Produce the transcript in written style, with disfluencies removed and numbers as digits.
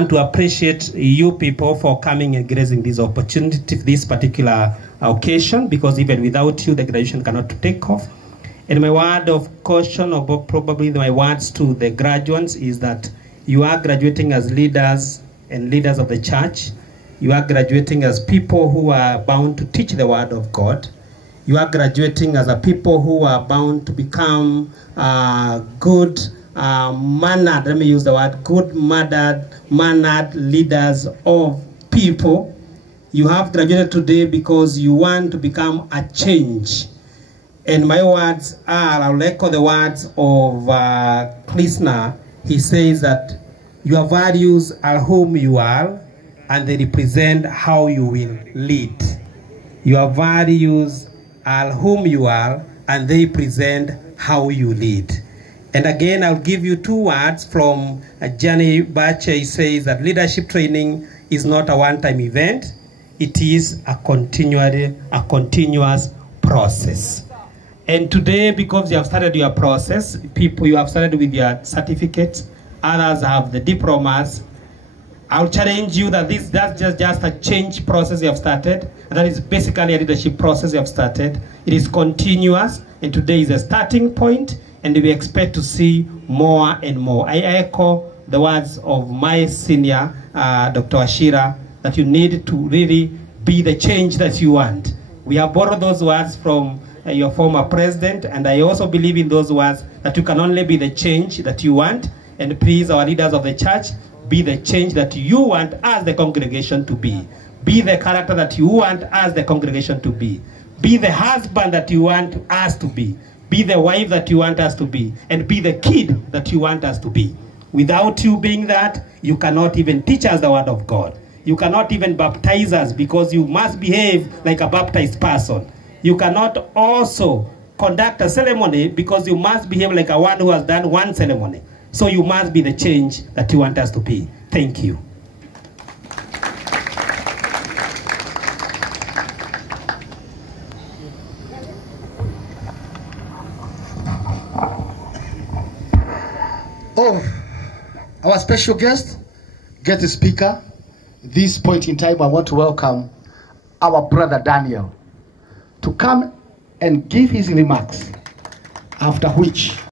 To appreciate you people for coming and gracing this opportunity, this particular occasion, because even without you, the graduation cannot take off. And my word of caution, or probably my words to the graduates, is that you are graduating as leaders and leaders of the church. You are graduating as people who are bound to teach the word of God. You are graduating as a people who are bound to become good mannered, let me use the word, good mannered leaders of people. You have graduated today because you want to become a change. And my words are, I'll echo the words of Krishna. He says that your values are whom you are, and they represent how you will lead. Your values are whom you are, and they present how you lead. And again, I'll give you two words from Gianni Bache. He says that leadership training is not a one-time event. It is a continuous process. And today, because you have started your process, people, you have started with your certificates, others have the diplomas. I'll challenge you that that's just a change process you have started. And that is basically a leadership process you have started. It is continuous, and today is a starting point. And we expect to see more and more. I echo the words of my senior, Dr. Ashira, that you need to really be the change that you want. We have borrowed those words from your former president, and I also believe in those words that you can only be the change that you want. And please, our leaders of the church, be the change that you want as the congregation to be. Be the character that you want as the congregation to be. Be the husband that you want us to be. Be the wife that you want us to be, and be the kid that you want us to be. Without you being that, you cannot even teach us the word of God. You cannot even baptize us, because you must behave like a baptized person. You cannot also conduct a ceremony, because you must behave like a one who has done one ceremony. So you must be the change that you want us to be. Thank you. Oh, our special guest speaker. This point in time, I want to welcome our brother Daniel to come and give his remarks, after which